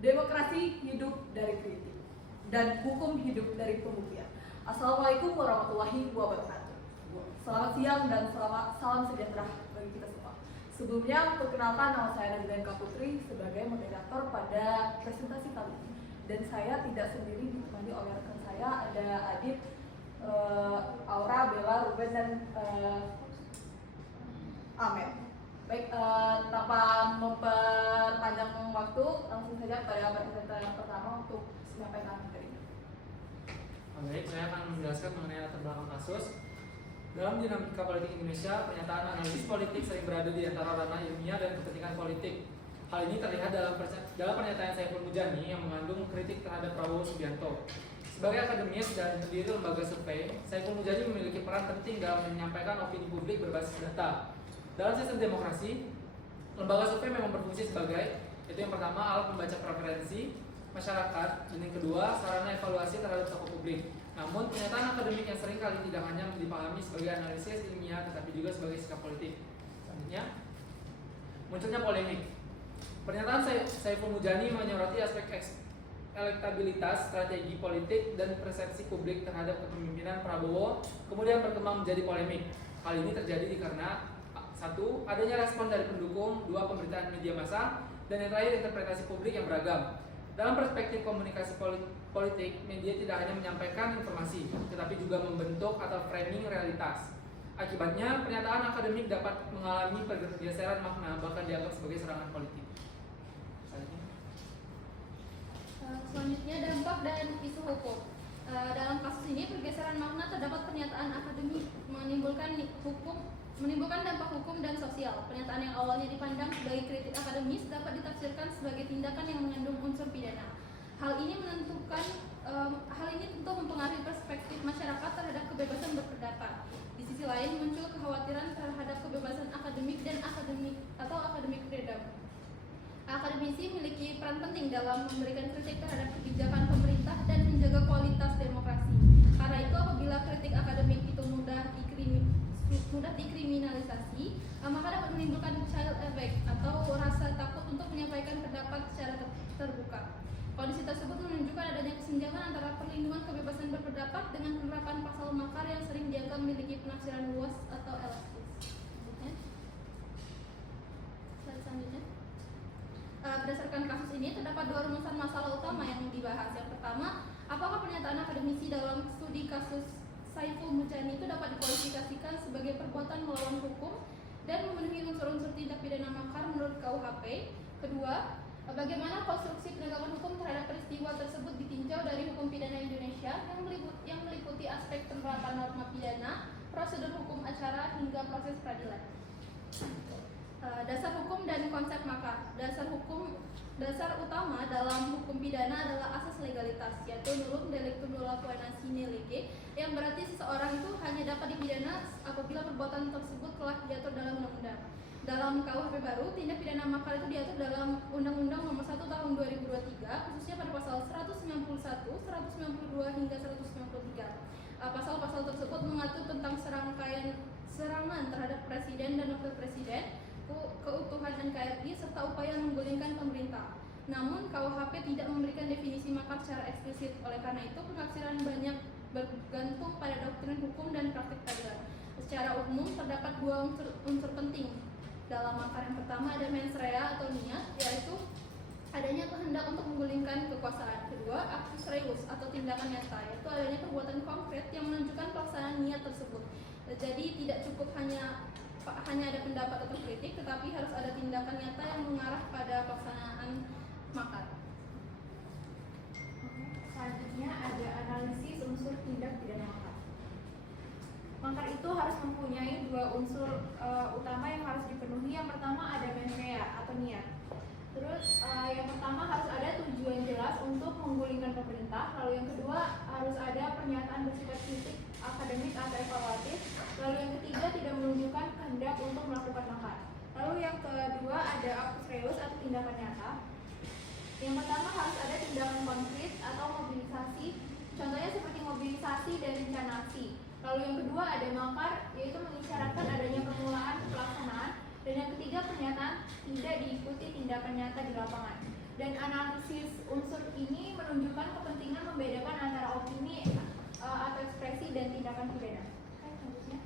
Demokrasi hidup dari kritik dan hukum hidup dari pembuktian. Assalamualaikum warahmatullahi wabarakatuh. Selamat siang dan salam sejahtera bagi kita semua. Sebelumnya, perkenalkan, nama saya Najla Enka Putri sebagai moderator pada presentasi kali ini. Dan saya tidak sendiri, ditemani oleh rekan saya, ada Adit, Aura, Bella, Ruben, dan Amel. Baik, tanpa memperpanjang waktu, langsung saja pada presenter yang pertama untuk menyampaikan materinya. Baik, saya akan menjelaskan mengenai latar belakang kasus. Dalam dinamika politik Indonesia, pernyataan analisis politik sering berada di antara ranah ilmiah dan kepentingan politik. Hal ini terlihat dalam pernyataan Saiful Mujani yang mengandung kritik terhadap Prabowo Subianto. Sebagai akademis dan pendiri lembaga survei, Saiful Mujani memiliki peran penting dalam menyampaikan opini publik berbasis data. Dalam sistem demokrasi, lembaga survei memang berfungsi sebagai, yaitu yang pertama, alat membaca preferensi masyarakat, dan yang kedua, sarana evaluasi terhadap tokoh publik. Namun, pernyataan akademik yang sering kali tidak hanya dipahami sebagai analisis ilmiah, tetapi juga sebagai sikap politik. Selanjutnya, munculnya polemik. Pernyataan Saiful Mujani menyoroti aspek elektabilitas, strategi politik, dan persepsi publik terhadap kepemimpinan Prabowo, kemudian berkembang menjadi polemik. Hal ini terjadi karena 1. Adanya respon dari pendukung, 2. Pemberitaan media massa, dan yang terakhir interpretasi publik yang beragam. Dalam perspektif komunikasi politik, media tidak hanya menyampaikan informasi, tetapi juga membentuk atau framing realitas. Akibatnya, pernyataan akademik dapat mengalami pergeseran makna, bahkan dianggap sebagai serangan politik. Selanjutnya, dampak dan isu hukum. Dalam kasus ini, pergeseran makna terdapat pernyataan akademik menimbulkan dampak hukum dan sosial. Pernyataan yang awalnya dipandang sebagai kritik akademis dapat ditafsirkan sebagai tindakan yang mengandung unsur pidana. Hal ini tentu mempengaruhi perspektif masyarakat terhadap kebebasan berpendapat. Di sisi lain, muncul kekhawatiran terhadap kebebasan akademik dan academic freedom. Akademisi memiliki peran penting dalam memberikan kritik terhadap kebijakan pemerintah dan menjaga kualitas demokrasi. Karena itu, apabila kritik akademik itu mudah dikriminalisasi, maka dapat menimbulkan child effect atau rasa takut untuk menyampaikan pendapat secara terbuka. Kondisi tersebut menunjukkan adanya kesenjangan antara perlindungan kebebasan berpendapat dengan penerapan pasal makar yang sering dianggap memiliki penafsiran luas atau elastis. Selanjutnya, berdasarkan kasus ini terdapat 2 rumusan masalah utama yang dibahas. Yang pertama, apakah pernyataan akademisi dalam studi kasus Saiful Mujani itu dapat dikualifikasikan sebagai perbuatan melawan hukum dan memenuhi unsur-unsur tindak pidana makar menurut KUHP. Kedua, bagaimana konstruksi penegakan hukum terhadap peristiwa tersebut ditinjau dari hukum pidana Indonesia yang meliputi aspek penerapan norma pidana, prosedur hukum acara hingga proses peradilan. Dasar hukum dan konsep makar. Dasar utama dalam hukum pidana adalah asas legalitas, yaitu nullum delictum nulla poena sine lege, yang berarti seseorang itu hanya dapat dipidana apabila perbuatan tersebut telah diatur dalam undang-undang. Dalam KUHP baru, tindak pidana makar itu diatur dalam Undang-Undang Nomor 1 Tahun 2023, khususnya pada pasal 191, 192 hingga 193. Pasal-pasal tersebut mengatur tentang serangan terhadap presiden dan wakil presiden, keutuhan NKRI, serta upaya menggulingkan pemerintah. Namun, KUHP tidak memberikan definisi makar secara eksplisit. Oleh karena itu, penafsiran banyak bergantung pada doktrin hukum dan praktik peradilan. Secara umum, terdapat 2 unsur penting dalam makar. Yang pertama ada mens rea atau niat, yaitu adanya kehendak untuk menggulingkan kekuasaan. Kedua, actus reus atau tindakan nyata, yaitu adanya perbuatan konkret yang menunjukkan pelaksanaan niat tersebut. Jadi tidak cukup hanya ada pendapat atau kritik, tetapi harus ada tindakan nyata yang mengarah pada pelaksanaan makar. Selanjutnya ada analisis unsur tindak pidana makar. Makar itu harus mempunyai 2 unsur utama yang harus dipenuhi. Yang pertama ada mens rea atau niat. Terus yang pertama harus ada tujuan jelas untuk menggulingkan pemerintah. Lalu yang kedua harus ada pernyataan bersifat kritik, akademik atau evaluatif. Lalu yang ketiga tidak menunjukkan kehendak untuk melakukan makar. Lalu yang kedua ada actus reus atau tindakan nyata. Yang pertama harus ada tindakan konkret atau mobilisasi. Contohnya seperti mobilisasi dan rencana aksi. Lalu yang kedua ada makar, yaitu mengisyaratkan adanya permulaan pelaksanaan. Dan yang ketiga pernyataan tidak diikuti tindakan nyata di lapangan. Dan analisis unsur ini menunjukkan kepentingan membedakan antara opini atau ekspresi dan tindakan pidana. Selanjutnya.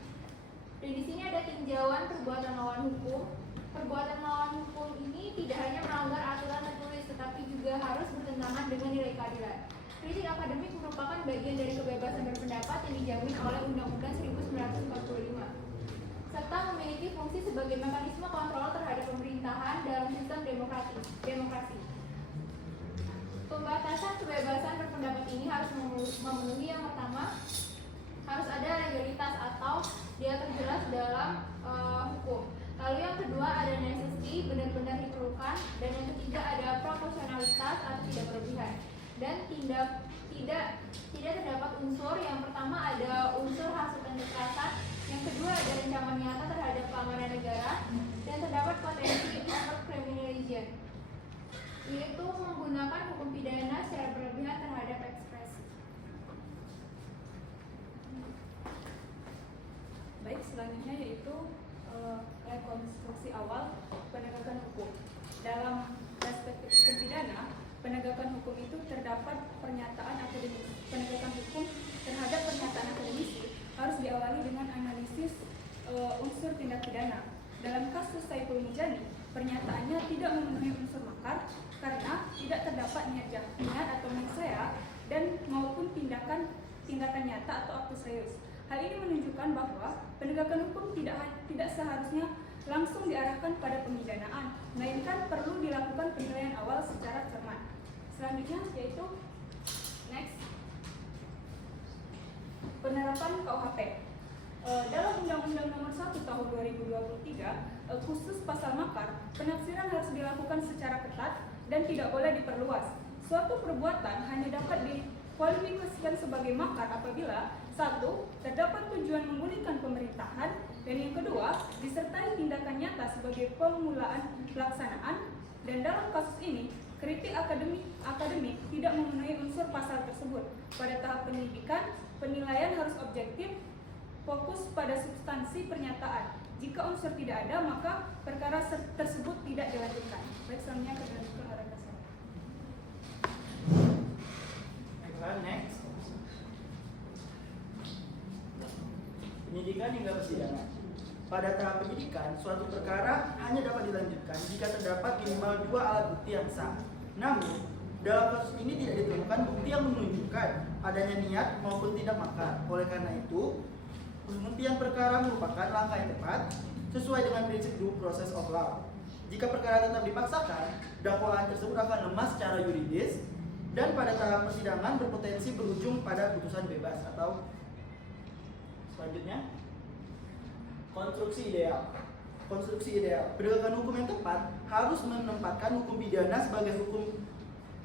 Dan di sini ada tinjauan perbuatan melawan hukum. Perbuatan melawan hukum ini tidak hanya melanggar aturan tertulis, tetapi juga harus bertentangan dengan nilai keadilan. Kritik akademik merupakan bagian dari kebebasan berpendapat yang dijamin oleh Undang-Undang 1945, serta memiliki fungsi sebagai mekanisme kontrol terhadap pemerintahan dalam sistem demokrasi. Pembatasan kebebasan berpendapat ini harus memenuhi yang pertama, harus ada legalitas atau dia terjelas dalam hukum. Lalu yang kedua ada necessity, benar-benar diperlukan, dan yang ketiga ada proporsionalitas atau tidak berlebihan. Dan tidak terdapat unsur. Yang pertama ada unsur hasutan kekerasan, yang kedua ada ancaman nyata terhadap keamanan negara, dan terdapat potensi overcriminalization, yaitu menggunakan hukum pidana secara berlebihan terhadap ekspresi. Baik, selanjutnya yaitu rekonstruksi awal penegakan hukum. Dalam perspektif hukum pidana, penegakan hukum itu terdapat pernyataan akademis. Penegakan hukum terhadap pernyataan akademis harus diawali dengan analisis unsur tindak pidana. Dalam kasus Saiful Mujani, pernyataannya tidak memenuhi unsur makar karena tidak terdapat niat atau niat dan maupun tindakan nyata atau aktus reus. Hal ini menunjukkan bahwa penegakan hukum tidak seharusnya langsung diarahkan pada pemidanaan, melainkan perlu dilakukan penilaian awal secara cermat. Selanjutnya yaitu next, penerapan KUHP. Dalam Undang-Undang Nomor 1 Tahun 2023 khusus pasal makar, penafsiran harus dilakukan secara ketat dan tidak boleh diperluas. Suatu perbuatan hanya dapat dikualifikasikan sebagai makar apabila 1. Terdapat tujuan memulihkan pemerintahan, dan yang kedua, disertai tindakan nyata sebagai pemulaan pelaksanaan. Dan dalam kasus ini, kritik akademik tidak memenuhi unsur pasal tersebut. Pada tahap penyidikan, penilaian harus objektif, fokus pada substansi pernyataan. Jika unsur tidak ada, maka perkara tersebut tidak dilanjutkan. Baik, selanjutnya kita lanjutkan oleh Kasar. Next. Penyidikan hingga persidangan. Pada tahap penyidikan, suatu perkara hanya dapat dilanjutkan jika terdapat minimal 2 alat bukti yang sah. Namun, dalam kasus ini tidak ditemukan bukti yang menunjukkan adanya niat maupun tindak makar. Oleh karena itu, penghentian perkara merupakan langkah yang tepat sesuai dengan prinsip due process of law. Jika perkara tetap dipaksakan, dakwaan tersebut akan lemah secara yuridis dan pada tahap persidangan berpotensi berujung pada putusan bebas atau selanjutnya, konstruksi ideal. Konstruksi ideal. Penegakan hukum yang tepat harus menempatkan hukum pidana sebagai hukum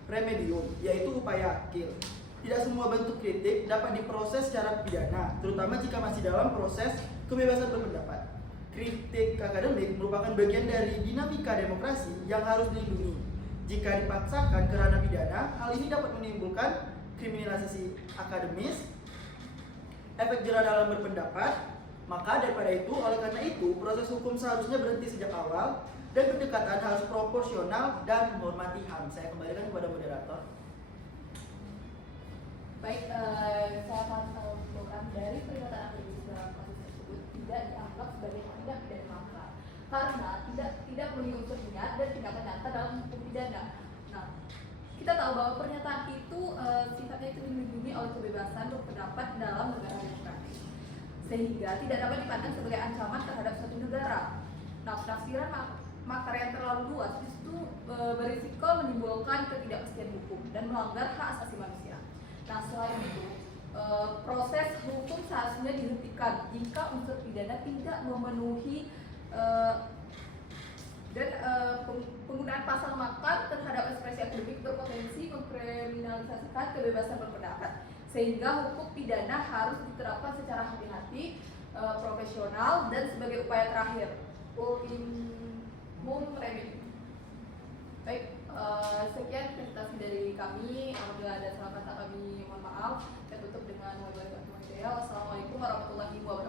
remedium, yaitu upaya akil. Tidak semua bentuk kritik dapat diproses secara pidana, terutama jika masih dalam proses kebebasan berpendapat. Kritik akademik merupakan bagian dari dinamika demokrasi yang harus dilindungi. Jika dipaksakan ke ranah pidana, hal ini dapat menimbulkan kriminalisasi akademis, efek jera dalam berpendapat. Maka daripada itu, oleh karena itu, proses hukum seharusnya berhenti sejak awal dan pendekatan harus proporsional dan menghormati HAM. Saya kembalikan kepada moderator. Baik, saya akan mengumpulkan dari pernyataan akademis dalam kasus tersebut tidak dianggap sebagai tindak pidana makar karena tidak memenuhi unsur niat dan tindakan nyata dalam hukum pidana. Nah, kita tahu bahwa pernyataan itu sifatnya itu dilindungi oleh kebebasan berpendapat dalam negara demokratis, sehingga tidak dapat dipandang sebagai ancaman terhadap suatu negara. Nah, penafsiran makar yang terlalu luas itu berisiko menimbulkan ketidakpastian hukum dan melanggar hak asasi manusia. Nah, selain itu, proses hukum seharusnya dihentikan jika unsur pidana tidak memenuhi dan penggunaan pasal makar terhadap ekspresi akademik berpotensi mengkriminalisasikan kebebasan berpendapat, sehingga hukum pidana harus diterapkan secara hati-hati, profesional, dan sebagai upaya terakhir, ultimum remedium. Baik, sekian presentasi dari kami. Apabila ada salah kata kami mohon maaf. Saya tutup dengan wassalamualaikum warahmatullahi wabarakatuh.